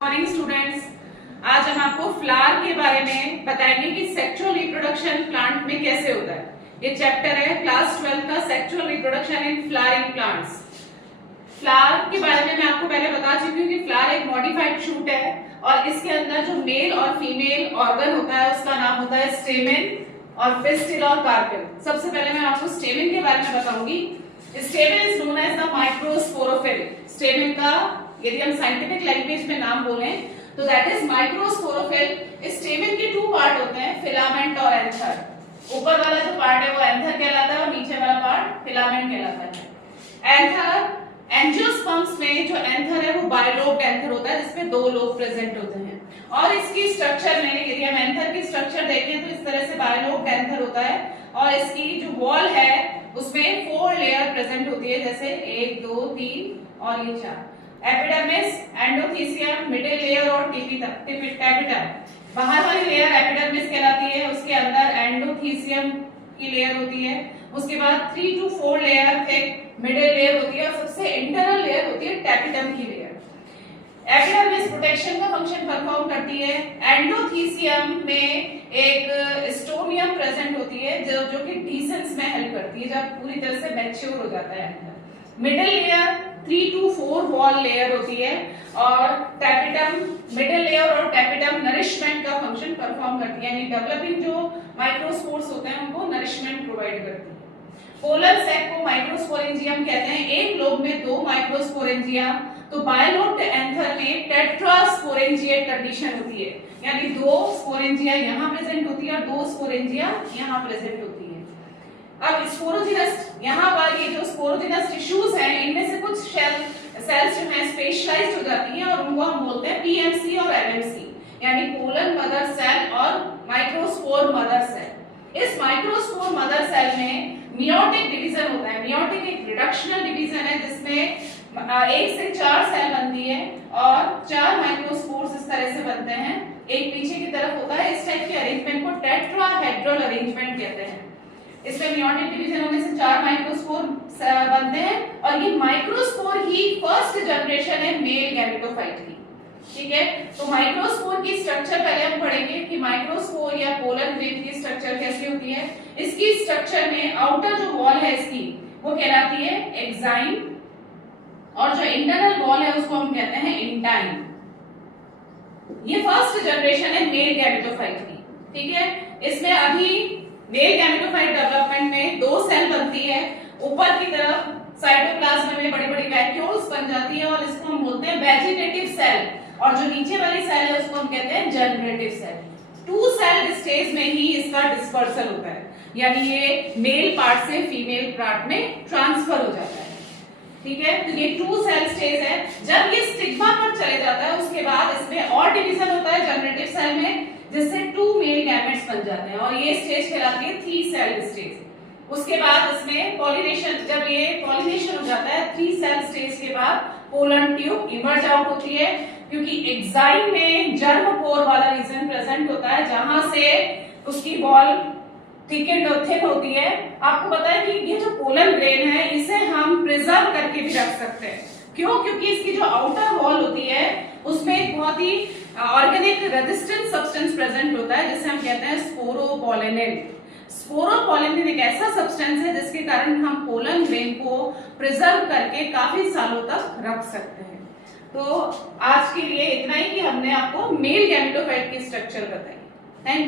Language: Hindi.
मॉर्निंग स्टूडेंट्स, आज हम आपको फ्लावर के बारे में बताएंगे कि सेक्सुअल रिप्रोडक्शन प्लांट में कैसे होता है। ये चैप्टर है क्लास 12 का sexual reproduction in flowering plants. Flower के बारे में मैं आपको पहले बता चुकी हूँ कि फ्लावर एक मॉडिफाइड शूट है और इसके अंदर जो मेल और फीमेल ऑर्गन होता है उसका नाम होता है स्टेमेन और पिस्टिल और कार्पेल। सबसे पहले मैं आपको स्टेमेन के बारे में बताऊंगी। Stamen is known as the microsporophyll. Stamen का यदि हम साइंटिफिक लैंग्वेज में नाम बोलें तो दैट इज माइक्रोस्पोरोफिल। स्टेमेन के टू पार्ट होते हैं, फिलामेंट और एंथर। ऊपर वाला जो पार्ट है वो एंथर कहलाता है और नीचे वाला पार्ट फिलामेंट कहलाता है। एंथर एंजियोस्पर्म्स में जो एंथर है वो बाइलोब्ड एंथर होता है जिसमें दो लोब प्रेजेंट होते हैं और इसकी स्ट्रक्चर में यदि हम एंथर की स्ट्रक्चर देखें तो इस तरह से बाइलोब्ड एंथर होता है और इसकी जो वॉल है उसमें 4 लेयर प्रेजेंट होती है, जैसे 1 2 3 और ये 4। एपिडर्मिस, एंडोथीसियम, मिडिल लेयर और टेपिटम। बाहर वाली लेयर एपिडर्मिस कहलाती है, उसके अंदर एंडोथीसियम की लेयर होती है, उसके बाद 3 to 4 layer thick middle layer होती है और सबसे इंटरनल लेयर होती है टेपिटम की लेयर। एपिडर्मिस प्रोटेक्शन का फंक्शन परफॉर्म करती है। एंडोथीसियम में एक स्टोमियम प्रेजेंट होती है जो कि डीसेंस में हेल्प करती है जब पूरी तरह से मैच्योर हो जाता है। Middle layer 3 to 4 wall layer होती है और टेपिटम, मिडिल लेयर और टेपिटम नरिशमेंट का फंक्शन परफॉर्म करती है, यानी डेवलपिंग जो माइक्रोस्पोर्स होते हैं उनको नरिशमेंट प्रोवाइड करती है। पोलर सैक को माइक्रोस्पोरेंजियम कहते हैं। एक लोब में 2 माइक्रोस्पोरेंजिया, तो बाइलोब्ड एंथर में टेट्रास्पोरेंजिएट कंडीशन होती है, यानी 2 स्पोरेंजिया यहाँ प्रेजेंट होती है और 2 स्पोरेंजिया यहाँ प्रेजेंट होती है। अब स्पोरोजिनस, यहाँ पर ये जो स्पोरोजिनस टिश्यूज हैं इनमें से कुछ सेल्स जो हैं स्पेशलाइज्ड हो जाती हैं और उनको हम बोलते हैं पीएमसी और एमएमसी, यानी पोलन मदर सेल और माइक्रोस्पोर मदर सेल। इस माइक्रोस्पोर मदर सेल में मियोटिक डिवीजन होता है। मियोटिक एक रिडक्शनल डिवीजन है जिसमें 1 से 4 सेल बनती है और 4 माइक्रोस्पोर्स इस तरह से बनते हैं, एक पीछे की तरफ होता है। इस टाइप के अरेंजमेंट को टेट्राहेड्रल अरेंजमेंट कहते हैं। इसमें मियोटिक डिवीजन होने से 4 माइक्रोस्पोर बनते हैं और ये माइक्रोस्पोर ही फर्स्ट जनरेशन है मेल गैमेटोफाइट की। ठीक है, तो माइक्रोस्पोर की स्ट्रक्चर पहले हम पढ़ेंगे कि माइक्रोस्पोर या पोलन ग्रेन की स्ट्रक्चर कैसी होती है। इसकी स्ट्रक्चर में आउटर जो वॉल है इसकी वो कहलाती है एक्साइन और जो इंटरनल वॉल है उसको हम कहते हैं इंटाइन। ये फर्स्ट जनरेशन है मेल गैमेटोफाइट की। ठीक है, इसमें अभी मेल गैमेटोफाइट डेवलपमेंट में 2 सेल बनती है। ऊपर की तरफ साइटोप्लाज्म में बड़ी-बड़ी वैक्यूल्स बन जाती है और इसको हम बोलते हैं वेजिटेटिव सेल और जो नीचे वाली सेल है उसको हम कहते हैं जनरेटिव सेल। 2 सेल स्टेज में ही इसका डिस्पर्सल होता है, यानी ये मेल पार्ट से फीमेल पार्ट में ट्रांसफर हो जाता है। ठीक है, तो ये 2 सेल स्टेज है। जब ये स्टिग्मा पर चले जाता है उसके बाद इसमें और डिवीजन होता है जनरेटिव सेल में जिससे 2 मेल गैमेट्स बन जाते हैं और ये स्टेज कहलाती है 3 सेल स्टेज। उसके बाद इसमें पॉलिनेशन, जब ये पॉलिनेशन हो जाता है 3 सेल स्टेज के बाद पोलन ट्यूब इमर्ज आउट होती है, क्योंकि एक्साइन में जर्म पोर वाला रीजन प्रेजेंट होता है जहां से उसकी वॉल थिक एंड थिन होती है। आपको पता है कि ये जो पोलन ग्रेन है इसे हम प्रिजर्व करके भी रख सकते हैं। क्यों? क्योंकि इसकी जो आउटर वॉल होती है उसमें एक बहुत ही ऑर्गेनिक रेजिस्टेंट सब्सटेंस प्रेजेंट होता है जिसे हम कहते हैं स्पोरोपोलेनिन। स्पोरोपोलेनिन एक ऐसा सब्सटेंस है जिसके कारण हम पोलन ग्रेन को प्रिजर्व करके काफी सालों तक रख सकते हैं। तो आज के लिए इतना ही कि हमने आपको मेल गैमेटोफाइट की स्ट्रक्चर बताई।